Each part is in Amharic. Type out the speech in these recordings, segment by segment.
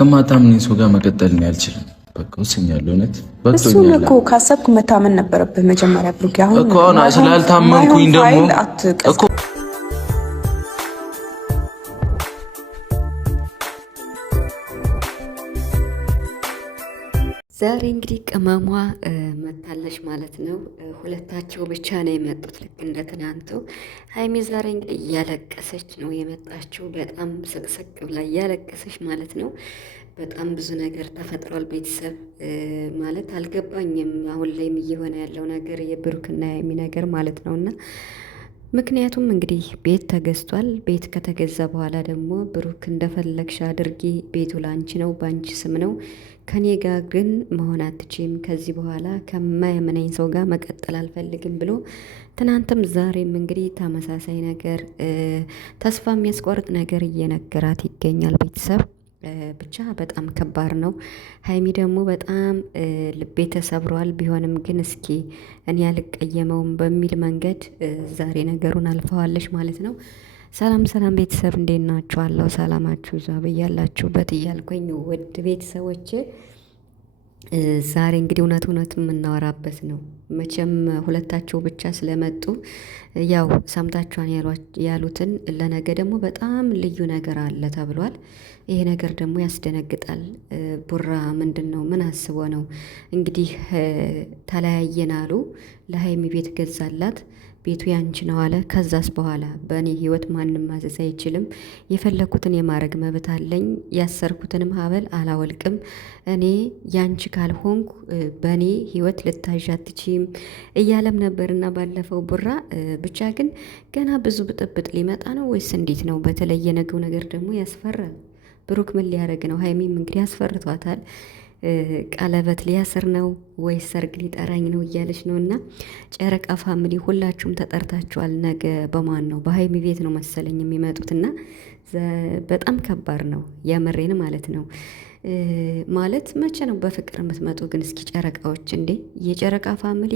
ከማታምን ሰው ጋር መቀጠል ነው ያልችልም። በቃ ወስኛለሁ። እውነት እሱን እኮ ካሰብክ መታመን ነበረብህ መጀመሪያ ብሩክ። አሁን እኮ ስላልታመንኩኝ ደግሞ እኮ ዛሬ እንግዲህ ቅመሟ መታለች ማለት ነው። ሁለታቸው ብቻ ነው የመጡት ልክ እንደ ትናንቱ። ሀይሚ ዛሬ እንግዲህ እያለቀሰች ነው የመጣችው። በጣም ስቅስቅ ብላ እያለቀሰች ማለት ነው። በጣም ብዙ ነገር ተፈጥሯል። ቤተሰብ ማለት አልገባኝም አሁን ላይም እየሆነ ያለው ነገር የብሩክና የሀይሚ ነገር ማለት ነው። እና ምክንያቱም እንግዲህ ቤት ተገዝቷል። ቤት ከተገዛ በኋላ ደግሞ ብሩክ እንደፈለግሽ አድርጊ፣ ቤቱ ላንቺ ነው፣ በአንቺ ስም ነው፣ ከኔ ጋር ግን መሆን አትችም፣ ከዚህ በኋላ ከማያምነኝ ሰው ጋር መቀጠል አልፈልግም ብሎ ትናንትም ዛሬም እንግዲህ ተመሳሳይ ነገር ተስፋ የሚያስቆርጥ ነገር እየነገራት ይገኛል። ቤተሰብ ብቻ በጣም ከባድ ነው። ሀይሚ ደግሞ በጣም ልቤ ተሰብሯል። ቢሆንም ግን እስኪ እኔ አልቀየመውም በሚል መንገድ ዛሬ ነገሩን አልፈዋለች ማለት ነው። ሰላም ሰላም ቤተሰብ እንዴት ናችኋለሁ? ሰላማችሁ ይዛ በያላችሁበት እያልኩኝ ውድ ቤተሰቦቼ ዛሬ እንግዲህ እውነት የምናወራበት ነው። መቼም ሁለታቸው ብቻ ስለመጡ ያው ሰምታችኋን ያሉትን ለነገ ደግሞ በጣም ልዩ ነገር አለ ተብሏል። ይሄ ነገር ደግሞ ያስደነግጣል። ቡራ ምንድን ነው? ምን አስቦ ነው? እንግዲህ ተለያየን አሉ። ለሀይሚ ቤት ገዛላት። ቤቱ ያንቺ ነው አለ። ከዛስ በኋላ በእኔ ህይወት ማንም ማዘዝ አይችልም፣ የፈለኩትን የማድረግ መብት አለኝ፣ ያሰርኩትንም ሀብል አላወልቅም፣ እኔ ያንቺ ካልሆንኩ በእኔ ህይወት ልታዥ አትችይም እያለም ነበርና ባለፈው ቡራ። ብቻ ግን ገና ብዙ ብጥብጥ ሊመጣ ነው ወይስ እንዴት ነው? በተለይ የነገው ነገር ደግሞ ያስፈራል። ብሩክ ምን ሊያደርግ ነው? ሀይሚም እንግዲህ ያስፈርቷታል። ቀለበት ሊያስር ነው ወይስ ሰርግ ሊጠራኝ ነው እያለች ነው። እና ጨረቃ ፋሚሊ ሁላችሁም ተጠርታችኋል። ነገ በማን ነው? በሀይሚ ቤት ነው መሰለኝ የሚመጡት። እና በጣም ከባድ ነው የምሬን ማለት ነው። ማለት መቼ ነው በፍቅር የምትመጡ ግን? እስኪ ጨረቃዎች እንዴ! የጨረቃ ፋሚሊ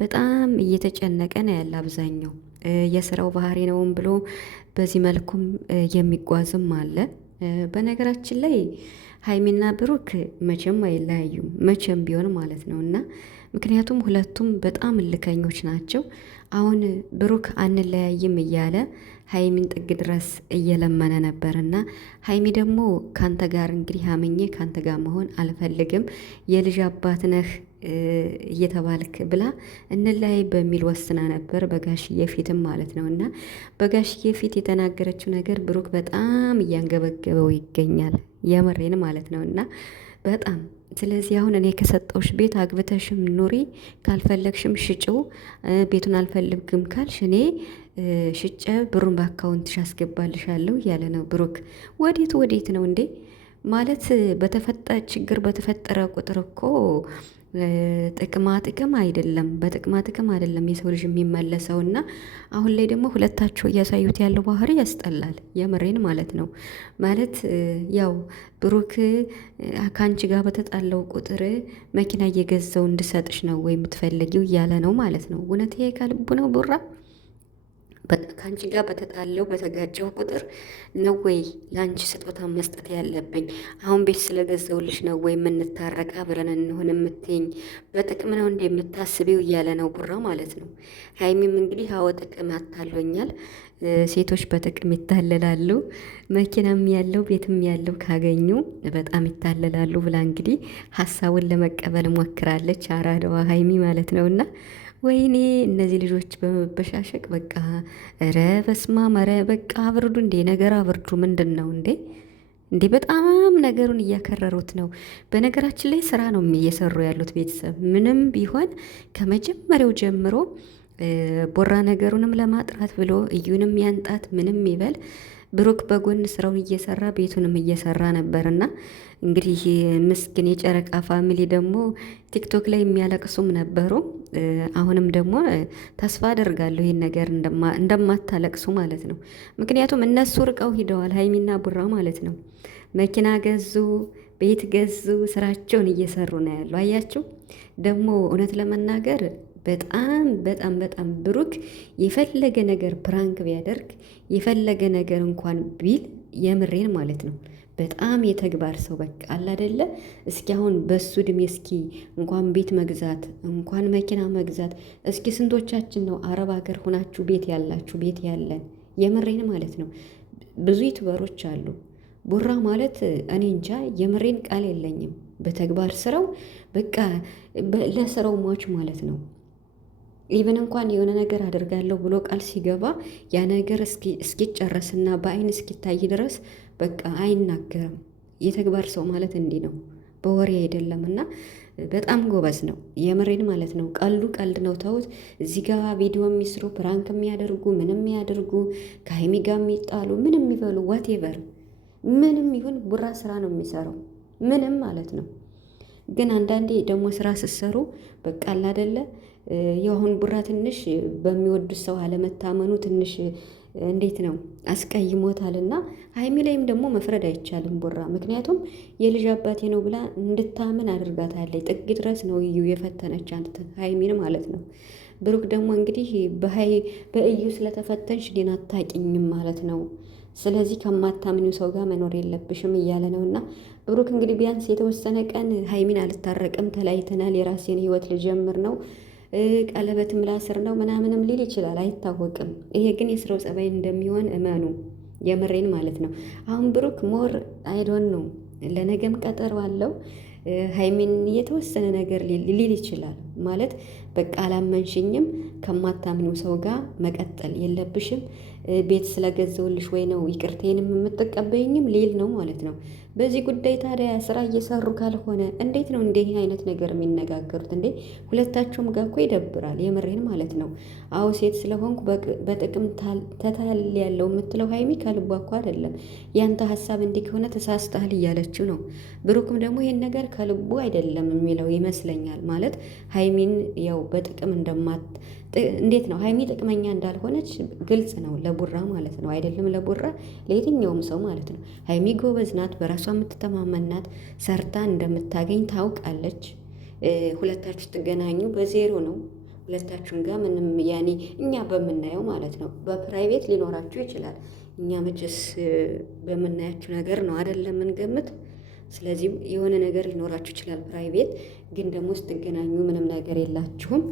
በጣም እየተጨነቀ ነው ያለ። አብዛኛው የስራው ባህሪ ነውም ብሎ በዚህ መልኩም የሚጓዝም አለ። በነገራችን ላይ ሀይሚና ብሩክ መቼም አይለያዩም፣ መቼም ቢሆን ማለት ነው። እና ምክንያቱም ሁለቱም በጣም እልከኞች ናቸው። አሁን ብሩክ አንለያይም እያለ ሀይሚን ጥግ ድረስ እየለመነ ነበር። እና ሀይሚ ደግሞ ካንተ ጋር እንግዲህ አምኜ ካንተ ጋር መሆን አልፈልግም፣ የልጅ አባት ነህ እየተባልክ ብላ እንለያይ በሚል ወስና ነበር፣ በጋሽዬ ፊትም ማለት ነው። እና በጋሽዬ ፊት የተናገረችው ነገር ብሩክ በጣም እያንገበገበው ይገኛል። የምሬን ማለት ነው። እና በጣም ስለዚህ አሁን እኔ ከሰጠውሽ ቤት አግብተሽም ኑሪ፣ ካልፈለግሽም ሽጭው፣ ቤቱን አልፈልግም ካልሽ እኔ ሽጨ ብሩን በአካውንትሽ አስገባልሻለሁ እያለ ነው ብሩክ። ወዴት ነው እንዴ? ማለት ችግር በተፈጠረ ቁጥር እኮ ጥቅማ ጥቅም አይደለም፣ በጥቅማ ጥቅም አይደለም የሰው ልጅ የሚመለሰው። እና አሁን ላይ ደግሞ ሁለታቸው እያሳዩት ያለው ባህሪ ያስጠላል። የምሬን ማለት ነው። ማለት ያው ብሩክ ከአንቺ ጋር በተጣለው ቁጥር መኪና እየገዛው እንድሰጥሽ ነው ወይ የምትፈልጊው እያለ ነው ማለት ነው። እውነት ይሄ ከልቡ ነው ቡራ? ከአንቺ ጋር በተጣለው በተጋጨው ቁጥር ነው ወይ ለአንቺ ስጦታ መስጠት ያለብኝ? አሁን ቤት ስለገዘውልሽ ነው ወይ የምንታረቅ አብረን እንሆን የምትይኝ? በጥቅም ነው እንደ የምታስቢው እያለ ነው ቡራ ማለት ነው። ሀይሚም እንግዲህ አዎ ጥቅም አታሎኛል፣ ሴቶች በጥቅም ይታለላሉ፣ መኪናም ያለው ቤትም ያለው ካገኙ በጣም ይታለላሉ ብላ እንግዲህ ሀሳቡን ለመቀበል ሞክራለች። አራዳዋ ሀይሚ ማለት ነው። እና ወይኔ እነዚህ ልጆች በመበሻሸቅ በቃ ረ በስማም፣ ረ በቃ አብርዱ እንዴ ነገር አብርዱ። ምንድን ነው እንዴ በጣም ነገሩን እያከረሩት ነው። በነገራችን ላይ ስራ ነው እየሰሩ ያሉት ቤተሰብ። ምንም ቢሆን ከመጀመሪያው ጀምሮ ቦራ ነገሩንም ለማጥራት ብሎ እዩንም ያንጣት ምንም ይበል ብሩክ በጎን ስራውን እየሰራ ቤቱንም እየሰራ ነበርና እንግዲህ ምስኪን የጨረቃ ፋሚሊ ደግሞ ቲክቶክ ላይ የሚያለቅሱም ነበሩ። አሁንም ደግሞ ተስፋ አደርጋለሁ ይህን ነገር እንደማታለቅሱ ማለት ነው። ምክንያቱም እነሱ ርቀው ሂደዋል፣ ሀይሚና ቡራ ማለት ነው። መኪና ገዙ፣ ቤት ገዙ፣ ስራቸውን እየሰሩ ነው ያሉ። አያችሁ ደግሞ እውነት ለመናገር በጣም ብሩክ የፈለገ ነገር ፕራንክ ቢያደርግ የፈለገ ነገር እንኳን ቢል የምሬን ማለት ነው በጣም የተግባር ሰው በቃ አለ አይደለ? እስኪ አሁን በሱ እድሜ እስኪ እንኳን ቤት መግዛት እንኳን መኪና መግዛት እስኪ ስንቶቻችን ነው አረብ ሀገር ሆናችሁ ቤት ያላችሁ ቤት ያለን? የምሬን ማለት ነው። ብዙ ዩቱበሮች አሉ። ቡራ ማለት እኔ እንጃ የምሬን ቃል የለኝም። በተግባር ስራው በቃ ለስራው ሟች ማለት ነው። ኢቨን እንኳን የሆነ ነገር አደርጋለሁ ብሎ ቃል ሲገባ ያ ነገር እስኪጨረስና በአይን እስኪታይ ድረስ በቃ አይናገርም። የተግባር ሰው ማለት እንዲህ ነው፣ በወሬ አይደለም። እና በጣም ጎበዝ ነው የምሬን ማለት ነው። ቀልዱ ቀልድ ነው ተውት። እዚህ ጋ ቪዲዮ የሚስሩ ፕራንክ የሚያደርጉ ምንም የሚያደርጉ ከሀይሚ ጋር የሚጣሉ ምንም የሚበሉ ዋቴቨር ምንም ይሁን ቡራ ስራ ነው የሚሰራው ምንም ማለት ነው። ግን አንዳንዴ ደግሞ ስራ ስትሰሩ በቃ አላደለ የአሁን ቡራ ትንሽ በሚወዱት ሰው አለመታመኑ ትንሽ እንዴት ነው አስቀይሞታልና ሀይሚ ላይም ደግሞ መፍረድ አይቻልም ቡራ። ምክንያቱም የልጅ አባቴ ነው ብላ እንድታምን አድርጋታለች። ጥግ ድረስ ነው እዩ የፈተነች አንተ ሀይሚን ማለት ነው። ብሩክ ደግሞ እንግዲህ በእዩ ስለተፈተንሽ እኔን አታውቂኝም ማለት ነው። ስለዚህ ከማታምኒው ሰው ጋር መኖር የለብሽም እያለ ነው። እና ብሩክ እንግዲህ ቢያንስ የተወሰነ ቀን ሀይሚን አልታረቅም፣ ተለያይተናል፣ የራሴን ህይወት ልጀምር ነው፣ ቀለበትም ላስር ነው ምናምንም ሊል ይችላል፣ አይታወቅም። ይሄ ግን የስራው ጸባይ እንደሚሆን እመኑ፣ የምሬን ማለት ነው። አሁን ብሩክ ሞር አይዶን ነው ለነገም ቀጠሮ አለው። ሀይሚን የተወሰነ ነገር ሊል ይችላል ማለት በቃ አላመንሽኝም፣ ከማታምኒው ሰው ጋር መቀጠል የለብሽም፣ ቤት ስለገዘውልሽ ወይ ነው ይቅርቴንም የምትቀበይኝም ሊል ነው ማለት ነው። በዚህ ጉዳይ ታዲያ ስራ እየሰሩ ካልሆነ እንዴት ነው እንዲህ አይነት ነገር የሚነጋገሩት እንዴ? ሁለታቸውም ጋር እኮ ይደብራል፣ የምሬን ማለት ነው። አዎ ሴት ስለሆንኩ በጥቅም ተታል ያለው የምትለው ሀይሚ ከልቧ እኮ አይደለም። ያንተ ሀሳብ እንዲህ ከሆነ ተሳስተሃል እያለችው ነው። ብሩክም ደግሞ ይህን ነገር ከልቡ አይደለም የሚለው ይመስለኛል። ማለት ሀይሚን ያው በጥቅም እንዴት ነው ሀይሚ ጥቅመኛ እንዳልሆነች ግልጽ ነው ለቡራ ማለት ነው። አይደለም ለቡራ ለየትኛውም ሰው ማለት ነው። ሀይሚ ጎበዝ ናት፣ በራሷ የምትተማመን ናት፣ ሰርታ እንደምታገኝ ታውቃለች። ሁለታችሁ ትገናኙ በዜሮ ነው። ሁለታችሁን ጋር ምንም ያኔ እኛ በምናየው ማለት ነው። በፕራይቬት ሊኖራችሁ ይችላል። እኛ መቼስ በምናያችሁ ነገር ነው አይደለም እንገምት። ስለዚህ የሆነ ነገር ሊኖራችሁ ይችላል ፕራይቬት፣ ግን ደግሞ ስትገናኙ ምንም ነገር የላችሁም።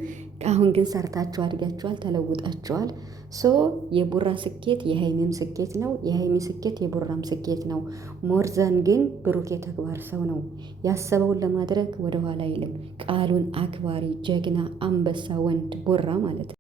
አሁን ግን ሰርታችሁ አድጋችኋል፣ ተለውጣችኋል። ሶ የቡራ ስኬት የሀይሚም ስኬት ነው፣ የሀይሚ ስኬት የቡራም ስኬት ነው። ሞርዛን ግን ብሩክ የተግባር ሰው ነው። ያሰበውን ለማድረግ ወደኋላ አይልም። ቃሉን አክባሪ ጀግና አንበሳ ወንድ ቡራ ማለት ነው።